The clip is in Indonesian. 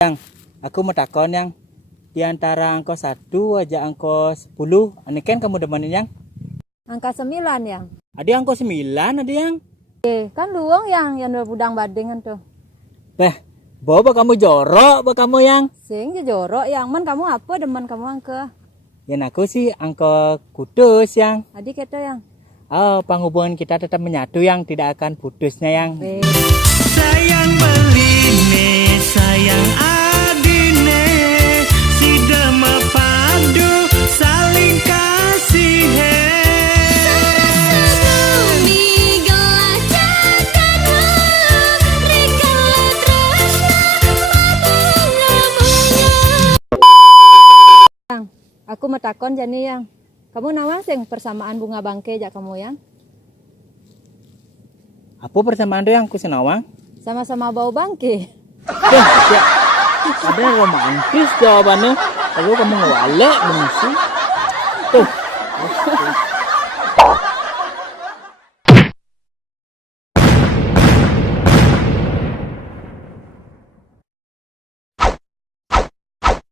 Yang aku mau takon yang di antara angka 1 aja angka 10, ini kan kamu demanin yang? Angka 9 yang. Ada angka 9 ada yang? Kan luang yang udah budang badingan tuh. Bawa kamu jorok, bawa kamu yang? Sing jorok yang. Man kamu apa demen kamu angka? Yang aku sih angka kudus yang. Adik kita yang. Oh, penghubungan kita tetap menyatu yang, tidak akan putusnya yang. Sayang beline, sayang adine, si dema padu saling kasih. Aku mau takon jani yang. Kamu nawang sing persamaan bunga bangke jak kamu yang? Apa persamaan tuh yang aku senawang? Sama-sama bau bangke. Ya, ada romantis jawabannya. Lalu kamu ngewalek, bener sih. Tuh.